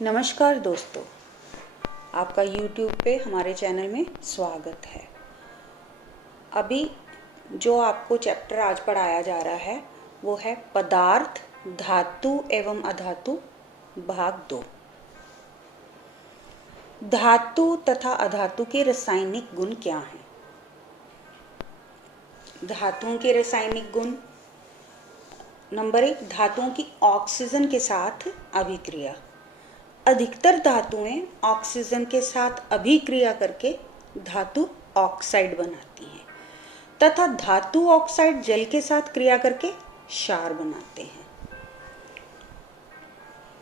नमस्कार दोस्तों, आपका YouTube पे हमारे चैनल में स्वागत है। अभी जो आपको चैप्टर आज पढ़ाया जा रहा है वो है पदार्थ, धातु एवं अधातु भाग 2। धातु तथा अधातु के रासायनिक गुण क्या हैं? धातुओं के रासायनिक गुण। नंबर 1, धातुओं की ऑक्सीजन के साथ अभिक्रिया। अधिकतर धातुएं ऑक्सीजन के साथ अभिक्रिया करके धातु ऑक्साइड बनाती हैं तथा धातु ऑक्साइड जल के साथ क्रिया करके क्षार बनाते हैं।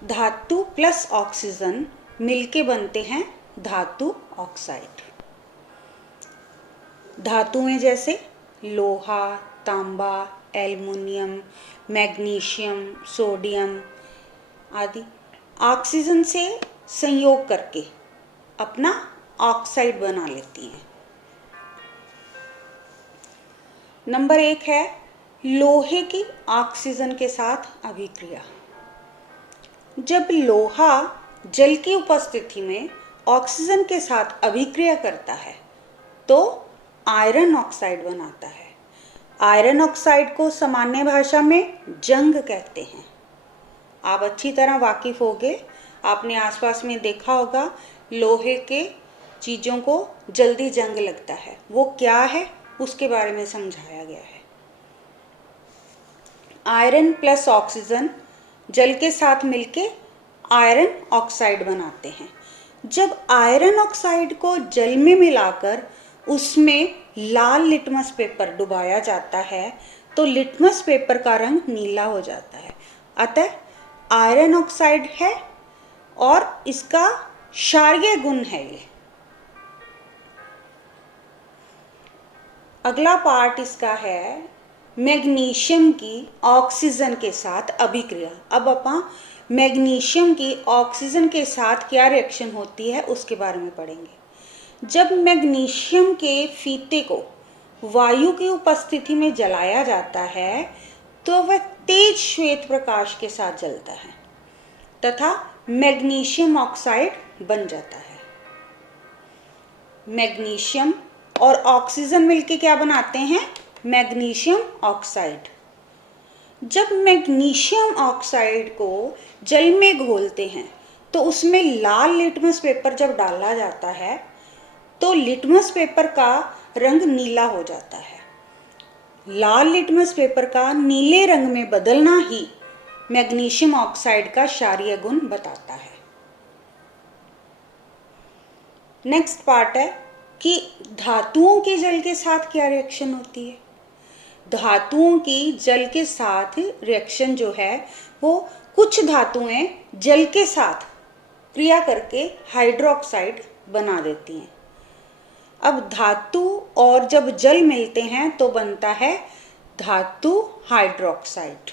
धातु प्लस ऑक्सीजन मिलके बनते हैं धातु ऑक्साइड। धातुएं जैसे लोहा, तांबा, एल्युमिनियम, मैग्नीशियम, सोडियम आदि ऑक्सीजन से संयोग करके अपना ऑक्साइड बना लेती हैं। नंबर 1 है लोहे की ऑक्सीजन के साथ अभिक्रिया। जब लोहा जल की उपस्थिति में ऑक्सीजन के साथ अभिक्रिया करता है तो आयरन ऑक्साइड बनाता है। आयरन ऑक्साइड को सामान्य भाषा में जंग कहते हैं। आप अच्छी तरह वाकिफ होंगे, आपने आसपास में देखा होगा लोहे के चीज़ों को जल्दी जंग लगता है। वो क्या है उसके बारे में समझाया गया है। आयरन प्लस ऑक्सीजन जल के साथ मिलके आयरन ऑक्साइड बनाते हैं। जब आयरन ऑक्साइड को जल में मिलाकर उसमें लाल लिटमस पेपर डुबाया जाता है तो लिटमस पेपर का रंग नीला हो जाता है। अतः आयरन ऑक्साइड है और इसका क्षारीय गुण है ये। अगला पार्ट इसका है मैग्नीशियम की ऑक्सीजन के साथ अभिक्रिया। अब अपन मैग्नीशियम की ऑक्सीजन के साथ क्या रिएक्शन होती है उसके बारे में पढ़ेंगे। जब मैग्नीशियम के फीते को वायु की उपस्थिति में जलाया जाता है तो वह तेज श्वेत प्रकाश के साथ जलता है तथा मैग्नीशियम ऑक्साइड बन जाता है। मैग्नीशियम और ऑक्सीजन मिलके क्या बनाते हैं? Magnesium oxide. जब मैग्नीशियम ऑक्साइड को जल में घोलते हैं तो उसमें लाल लिटमस पेपर जब डाला जाता है तो लिटमस पेपर का रंग नीला हो जाता है। लाल लिटमस पेपर का नीले रंग में बदलना ही मैग्नीशियम ऑक्साइड का क्षारीय गुण बताता है। नेक्स्ट पार्ट है कि धातुओं के जल के साथ क्या रिएक्शन होती है। धातुओं की जल के साथ रिएक्शन जो है वो कुछ धातुएं जल के साथ क्रिया करके हाइड्रोक्साइड बना देती हैं। अब धातु और जब जल मिलते हैं तो बनता है धातु हाइड्रोक्साइड।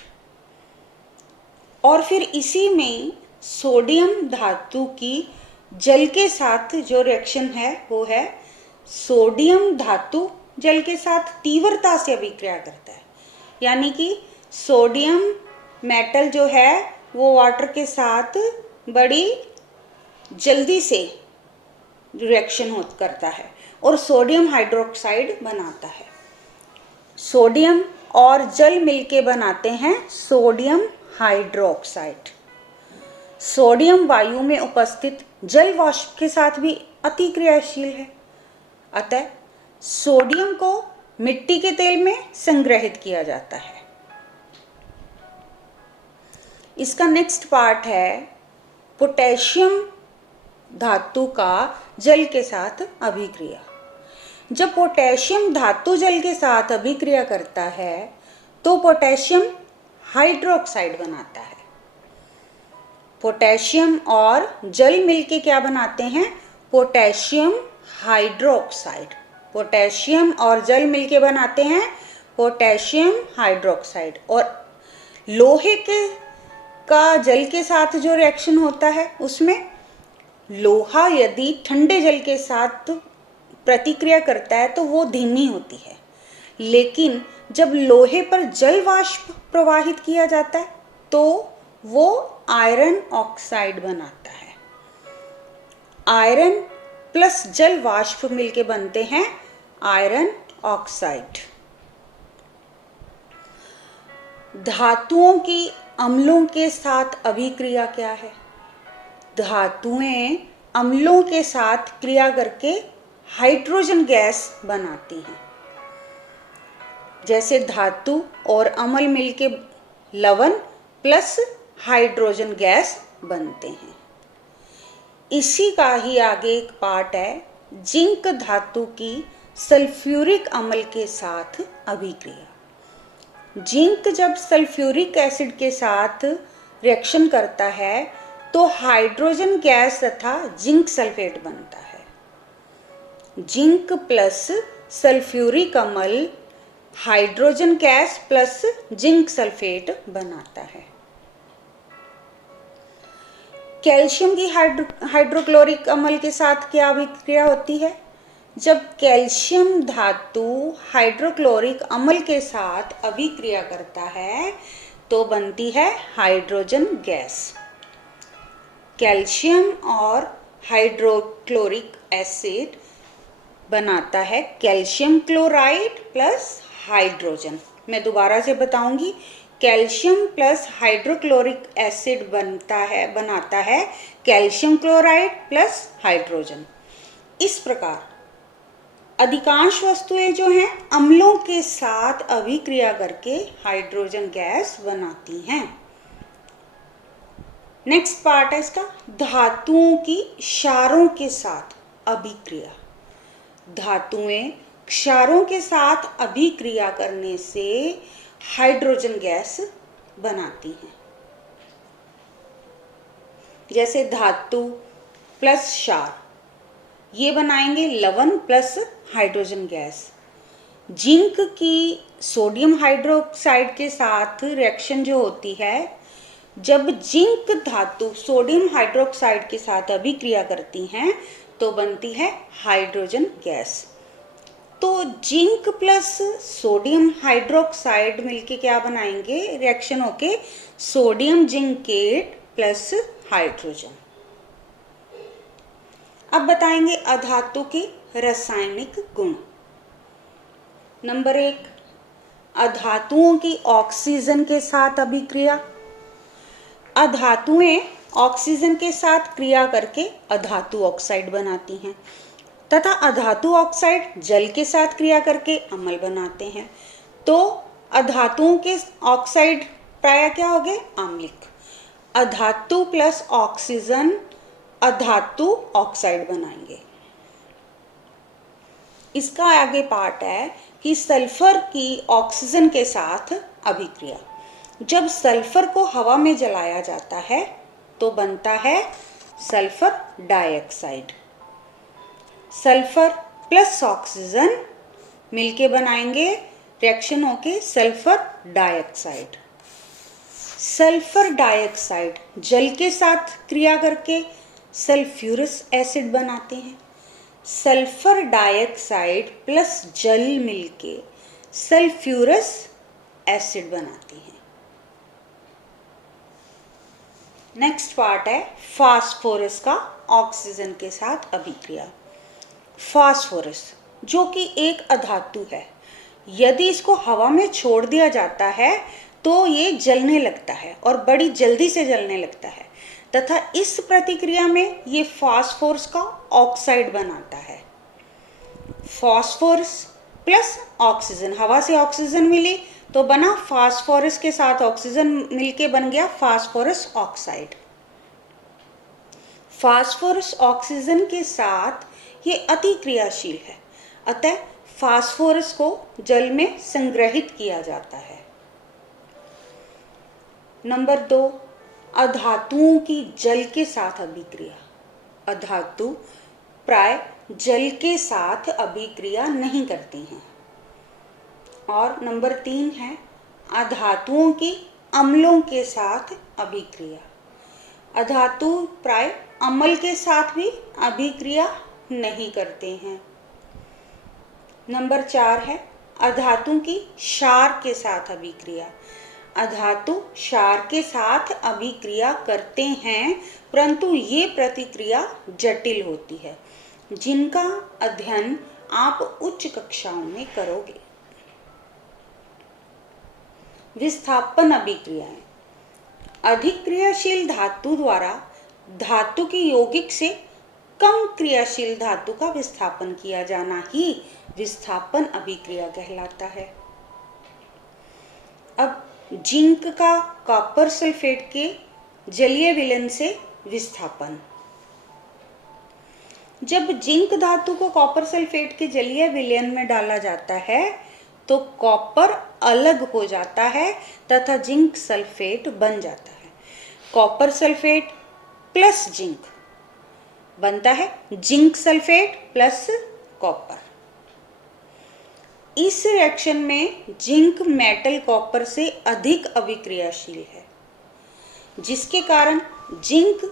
और फिर इसी में सोडियम धातु की जल के साथ जो रिएक्शन है वो है सोडियम धातु जल के साथ तीव्रता से अभिक्रिया करता है। यानी कि सोडियम मेटल जो है वो वाटर के साथ बड़ी जल्दी से रिएक्शन करता है और सोडियम हाइड्रोक्साइड बनाता है। सोडियम और जल मिलके बनाते हैं सोडियम हाइड्रोक्साइड। सोडियम वायु में उपस्थित जल वाष्प के साथ भी अति क्रियाशील है। अतः सोडियम को मिट्टी के तेल में संग्रहित किया जाता है। इसका नेक्स्ट पार्ट है पोटेशियम धातु का जल के साथ अभिक्रिया। जब पोटेशियम धातु जल के साथ अभिक्रिया करता है तो पोटेशियम हाइड्रोक्साइड बनाता है। पोटेशियम और जल मिलके क्या बनाते हैं? Potassium hydroxide. पोटेशियम और जल मिलके बनाते हैं पोटेशियम हाइड्रोक्साइड। और लोहे के का जल के साथ जो रिएक्शन होता है उसमें लोहा यदि ठंडे जल के साथ प्रतिक्रिया करता है तो वो धीमी होती है, लेकिन जब लोहे पर जल वाष्प प्रवाहित किया जाता है तो वो आयरन ऑक्साइड बनाता है। आयरन प्लस जल वाष्प मिलके बनते हैं आयरन ऑक्साइड। धातुओं की अम्लों के साथ अभिक्रिया क्या है? धातुएं अम्लों के साथ क्रिया करके हाइड्रोजन गैस बनाती हैं। जैसे धातु और अम्ल मिलके लवण प्लस हाइड्रोजन गैस बनते हैं। इसी का ही आगे एक पार्ट है जिंक धातु की सल्फ्यूरिक अम्ल के साथ अभिक्रिया। जिंक जब सल्फ्यूरिक एसिड के साथ रिएक्शन करता है तो हाइड्रोजन गैस तथा जिंक सल्फेट बनता है। जिंक प्लस सल्फ्यूरिक अम्ल hydrogen gas plus zinc sulphate बनाता है। कैल्शियम की हाइड्रोक्लोरिक अम्ल के साथ क्या अभिक्रिया होती है? जब कैल्शियम धातु हाइड्रोक्लोरिक अम्ल के साथ अभिक्रिया करता है तो बनती है हाइड्रोजन गैस। कैल्शियम और हाइड्रोक्लोरिक एसिड बनाता है कैल्शियम क्लोराइड प्लस हाइड्रोजन। मैं दोबारा से बताऊंगी, कैल्शियम प्लस हाइड्रोक्लोरिक एसिड बनाता है कैल्शियम क्लोराइड प्लस हाइड्रोजन। इस प्रकार अधिकांश वस्तुएं जो हैं अम्लों के साथ अभिक्रिया करके हाइड्रोजन गैस बनाती हैं। नेक्स्ट पार्ट है इसका, धातुओं की क्षारों के साथ अभिक्रिया। धातुएं क्षारों के साथ अभिक्रिया करने से हाइड्रोजन गैस बनाती हैं। जैसे धातु प्लस क्षार, ये बनाएंगे लवण प्लस हाइड्रोजन गैस। जिंक की सोडियम हाइड्रोक्साइड के साथ रिएक्शन जो होती है, जब जिंक धातु सोडियम हाइड्रोक्साइड के साथ अभिक्रिया करती हैं तो बनती है हाइड्रोजन गैस। तो जिंक प्लस सोडियम हाइड्रोक्साइड मिलके क्या बनाएंगे? रिएक्शन होके सोडियम जिंकेट प्लस हाइड्रोजन। अब बताएंगे अधातु के रासायनिक गुण। नंबर 1, अधातुओं की ऑक्सीजन के साथ अभिक्रिया। अधातुएं ऑक्सीजन के साथ क्रिया करके अधातु ऑक्साइड बनाती हैं तथा अधातु ऑक्साइड जल के साथ क्रिया करके अम्ल बनाते हैं। तो अधातुओं के ऑक्साइड प्राय क्या हो गए? अम्लिक। अधातु प्लस ऑक्सीजन अधातु ऑक्साइड बनाएंगे। इसका आगे पार्ट है कि सल्फर की ऑक्सीजन के साथ अभिक्रिया। जब सल्फर को हवा में जलाया जाता है तो बनता है sulphur dioxide. Sulphur plus oxygen मिलके बनाएंगे रिएक्शन होके सल्फर डाइऑक्साइड। सल्फर डाइऑक्साइड जल के साथ क्रिया करके सल्फ्यूरस एसिड बनाते हैं। सल्फर डाइऑक्साइड प्लस जल मिलके सल्फ्यूरस एसिड बनाती हैं। नेक्स्ट पार्ट है फास्फोरस का ऑक्सीजन के साथ अभिक्रिया। फास्फोरस जो कि एक अधातु है, यदि इसको हवा में छोड़ दिया जाता है तो ये जलने लगता है और बड़ी जल्दी से जलने लगता है तथा इस प्रतिक्रिया में ये फास्फोरस का ऑक्साइड बनाता है। फास्फोरस प्लस ऑक्सीजन, हवा से ऑक्सीजन मिली तो बना फास्फोरस के साथ ऑक्सीजन मिलके बन गया फास्फोरस ऑक्साइड। फास्फोरस ऑक्सीजन के साथ ये अति क्रियाशील है, अतः फास्फोरस को जल में संग्रहित किया जाता है। नंबर 2, अधातुओं की जल के साथ अभिक्रिया। अधातु प्राय जल के साथ अभिक्रिया नहीं करती हैं। और नंबर 3 है अधातुओं की अम्लों के साथ अभिक्रिया। अधातु प्राय अम्ल के साथ भी अभिक्रिया नहीं करते हैं। नंबर 4 है अधातु की क्षार के साथ अभिक्रिया। अधातु क्षार के साथ अभिक्रिया करते हैं, परंतु ये प्रतिक्रिया जटिल होती है, जिनका अध्ययन आप उच्च कक्षाओं में करोगे। विस्थापन अभिक्रियाएं। अधिक क्रियाशील धातु द्वारा धातु की यौगिक से कम क्रियाशील धातु का विस्थापन किया जाना ही विस्थापन अभिक्रिया कहलाता है। अब जिंक का कॉपर सल्फेट के जलीय विलयन से विस्थापन। जब जिंक धातु को कॉपर सल्फेट के जलीय विलयन में डाला जाता है तो कॉपर अलग हो जाता है तथा जिंक सल्फेट बन जाता है। कॉपर सल्फेट प्लस जिंक बनता है जिंक सल्फेट प्लस कॉपर। इस रिएक्शन में जिंक मेटल कॉपर से अधिक अभिक्रियाशील है, जिसके कारण जिंक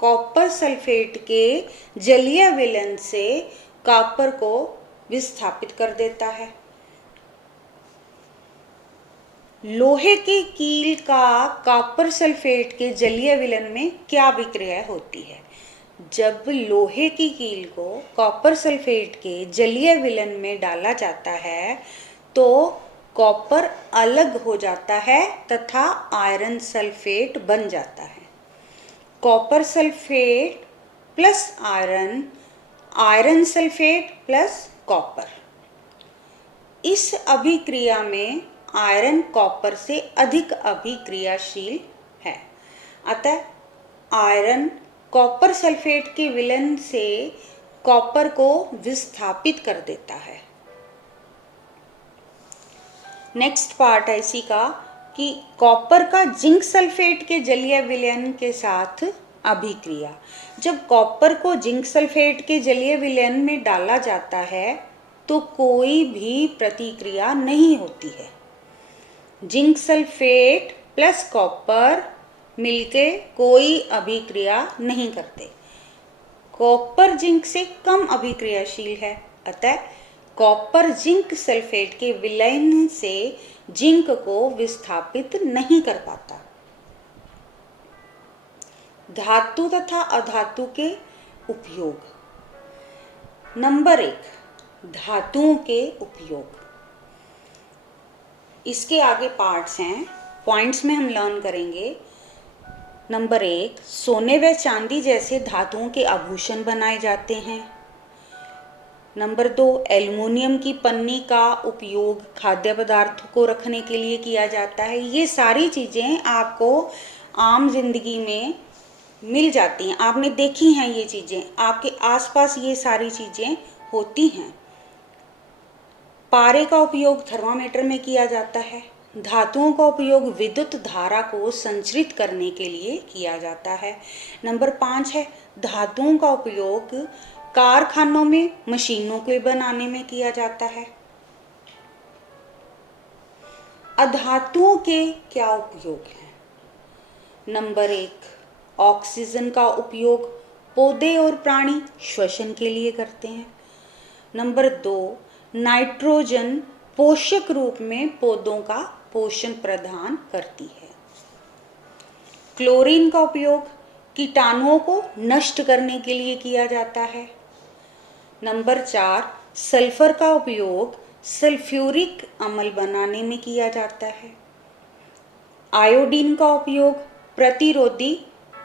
कॉपर सल्फेट के जलीय विलयन से कॉपर को विस्थापित कर देता है। लोहे के कील का कॉपर सल्फेट के जलीय विलयन में क्या अभिक्रिया होती है? जब लोहे की कील को कॉपर सल्फेट के जलीय विलयन में डाला जाता है तो कॉपर अलग हो जाता है तथा आयरन सल्फेट बन जाता है। Copper sulphate plus iron, iron sulphate plus copper. इस अभिक्रिया में आयरन कॉपर से अधिक अभिक्रियाशील है, अतः आयरन कॉपर सल्फेट के विलयन से कॉपर को विस्थापित कर देता है। नेक्स्ट पार्ट है इसी का कि कॉपर का जिंक सल्फेट के जलीय विलयन के साथ अभिक्रिया। जब कॉपर को जिंक सल्फेट के जलीय विलयन में डाला जाता है तो कोई भी प्रतिक्रिया नहीं होती है। जिंक सल्फेट प्लस कॉपर मिलके कोई अभिक्रिया नहीं करते। कॉपर जिंक से कम अभिक्रियाशील है, अतः कॉपर जिंक सल्फेट के विलयन से जिंक को विस्थापित नहीं कर पाता। धातु तथा अधातु के उपयोग। नंबर 1, धातुओं के उपयोग। इसके आगे पार्ट्स हैं, पॉइंट्स में हम लर्न करेंगे। नंबर 1, सोने व चांदी जैसे धातुओं के आभूषण बनाए जाते हैं। नंबर 2, एल्युमिनियम की पन्नी का उपयोग खाद्य पदार्थों को रखने के लिए किया जाता है। ये सारी चीज़ें आपको आम जिंदगी में मिल जाती हैं, आपने देखी हैं ये चीज़ें, आपके आसपास ये सारी चीज़ें होती हैं। पारे का उपयोग थर्मामीटर में किया जाता है। धातुओं का उपयोग विद्युत धारा को संचरित करने के लिए किया जाता है। नंबर 5 है, धातुओं का उपयोग कारखानों में मशीनों को बनाने में किया जाता है। अधातुओं के क्या उपयोग हैं? नंबर 1, ऑक्सीजन का उपयोग पौधे और प्राणी श्वसन के लिए करते हैं। नंबर 2, नाइट्रोजन पोषक रूप में पौधों का पोषण प्रदान करती है। क्लोरीन का उपयोग कीटाणुओं को नष्ट करने के लिए किया जाता है। नंबर 4, सल्फर का उपयोग सल्फ्यूरिक अम्ल बनाने में किया जाता है। आयोडीन का उपयोग प्रतिरोधी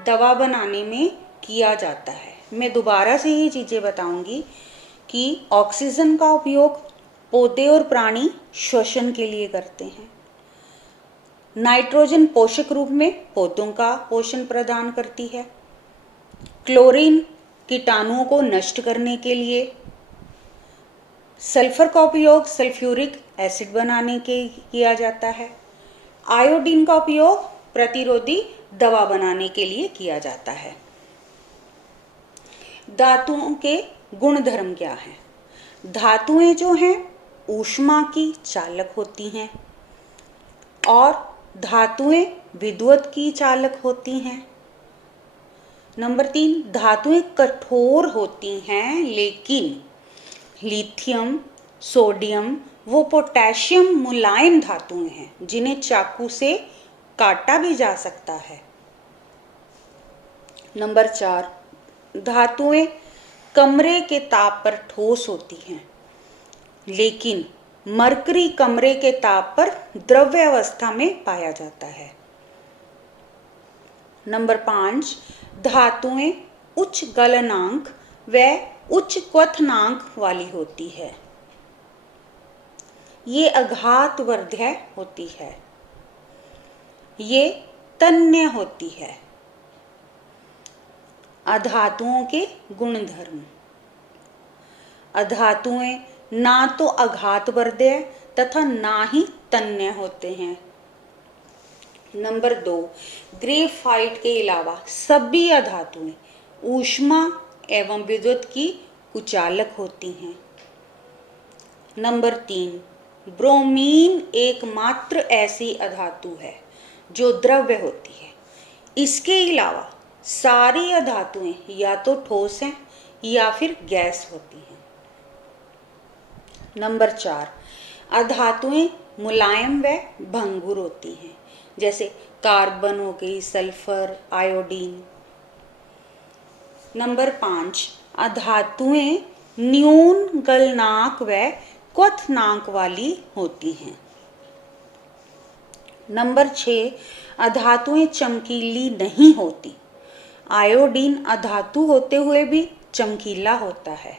दवा बनाने में किया जाता है। मैं दोबारा से ये चीज़ें बताऊंगी कि ऑक्सीजन का उपयोग पौधे और प्राणी श्वसन के लिए करते हैं। नाइट्रोजन पोषक रूप में पौधों का पोषण प्रदान करती है। क्लोरीन कीटाणुओं को नष्ट करने के लिए। सल्फर का उपयोग सल्फ्यूरिक एसिड बनाने के किया जाता है। आयोडीन का उपयोग प्रतिरोधी दवा बनाने के लिए किया जाता है। धातुओं के गुणधर्म क्या हैं? धातुएं जो हैं ऊष्मा की चालक होती हैं और धातुएं विद्युत की चालक होती हैं। नंबर 3, धातुएं कठोर होती हैं, लेकिन लिथियम, सोडियम व पोटेशियम मुलायम धातुएं हैं जिन्हें चाकू से काटा भी जा सकता है। नंबर 4, धातुएं कमरे के ताप पर ठोस होती हैं, लेकिन मरकरी कमरे के ताप पर द्रव्य अवस्था में पाया जाता है। नंबर 5, धातुएं उच्च गलनांक व उच्च क्वथनांक वाली होती है। ये अघातवर्ध्य होती है। ये तन्य होती है। अधातुओं के गुणधर्म। अधातुएं ना तो अघातवर्ध्य तथा ना ही तन्य होते हैं। नंबर 2, ग्रेफाइट के अलावा सभी अधातुएं ऊष्मा एवं विद्युत की कुचालक होती हैं। नंबर 3, ब्रोमीन एकमात्र ऐसी अधातु है जो द्रव्य होती है। इसके अलावा सारी अधातुएं या तो ठोस हैं या फिर गैस होती हैं। नंबर 4, अधातुएं मुलायम व भंगुर होती हैं, जैसे कार्बन हो गई, सल्फर, आयोडीन। नंबर 5, अधातुएं न्यून गलनांक व क्वथनांक वाली होती हैं। नंबर 6, अधातुएं चमकीली नहीं होती। आयोडीन अधातु होते हुए भी चमकीला होता है।